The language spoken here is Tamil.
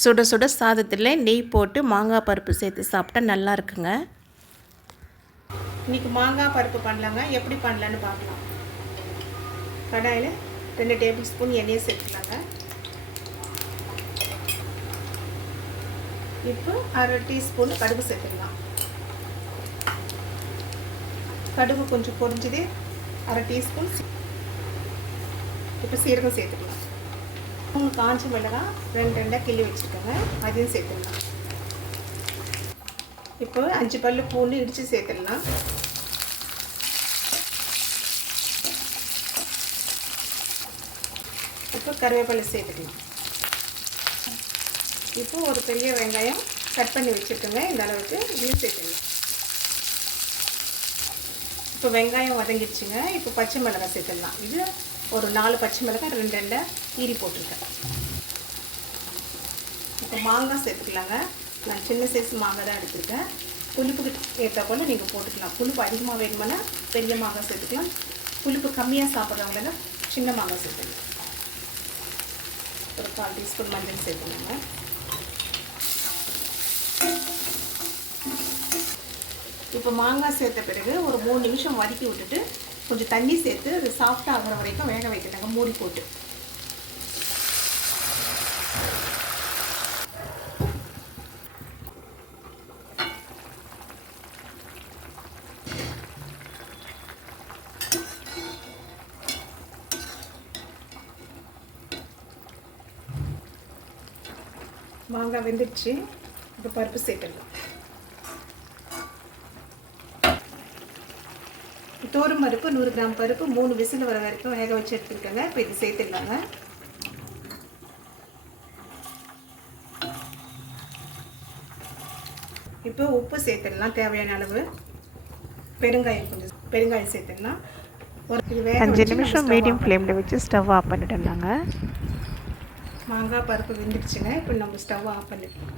சுட சுட சாதத்தில் நெய் போட்டு மாங்காய் பருப்பு சேர்த்து சாப்பிட்டா நல்லா இருக்குங்க. இன்றைக்கி மாங்காய் பருப்பு பண்ணலாங்க. எப்படி பண்ணலான்னு பார்க்கலாம். கடாயில் 2 டேபிள் ஸ்பூன் எண்ணெயை சேர்த்துக்கலாங்க. இப்போ 1/2 டீஸ்பூன் கடுகு சேர்த்துக்கலாம். கடுகு கொஞ்சம் பொரிஞ்சது 1/2 டீஸ்பூன். இப்போ சீரகம் சேர்த்துக்கலாம். 3 காஞ்ச மிளகாய் 2 கிள்ளி வச்சுருக்கோங்க, அதையும் சேர்த்துக்கலாம். இப்போ 5 பல்லு பூண்டு இடித்து சேர்த்துடலாம். இப்போ கருவேப்பிலை சேர்த்துக்கலாம். இப்போ ஒரு பெரிய வெங்காயம் கட் பண்ணி வச்சுருக்கோங்க, இந்த அளவுக்கு இதையும் சேர்த்துக்கலாம். இப்போ வெங்காயம் வதங்கிடுச்சுங்க. இப்போ பச்சை மிளகாய் சேர்த்துடலாம். இது ஒரு 4 பச்சை மிளகாய் 2 கீரி போட்டிருக்கேன். இப்போ மாங்காய் சேர்த்துக்கலாங்க. நான் சின்ன சைஸ் மாங்காய் தான் எடுத்துருக்கேன். புளிப்புக்கு ஏற்ற போல் நீங்கள் போட்டுக்கலாம். புளிப்பு அதிகமாக வேணுமானா பெரிய மாங்காய் சேர்த்துக்கலாம். புளிப்பு கம்மியாக சாப்பிட்றவங்கள சின்ன மாங்காய் சேர்த்துக்கலாம். ஒரு 1/4 டீஸ்பூன் மஞ்சள் சேர்த்துக்கலாங்க. இப்போ மாங்காய் சேர்த்த பிறகு ஒரு 3 நிமிஷம் வதக்கி விட்டுட்டு கொஞ்சம் தண்ணி சேர்த்து அது சாஃப்டாக ஆகிற வரைக்கும் வேக வைக்கலாங்க, மூடி போட்டு. மாங்காய் வெந்துடுச்சு. இப்போ பருப்பு சேர்த்துடலாம். தோரம் பருப்பு 100 கிராம் பருப்பு 3 விசில் வர வரைக்கும் வேக வச்சு எடுத்துருக்கேங்க. இப்போ இது சேர்த்துடலாங்க. இப்போ உப்பு சேர்த்துடலாம் தேவையான அளவு. பெருங்காயம் சேர்த்துடலாம். ஒரு 5 நிமிஷம் மீடியம் ஃப்ளேமில் வச்சு ஸ்டவ் ஆஃப் பண்ணிட்டோம்னாங்க. மாங்காய் பருப்பு வெந்துடுச்சுங்க. இப்போ நம்ம ஸ்டவ் ஆஃப் பண்ணிடலாம்.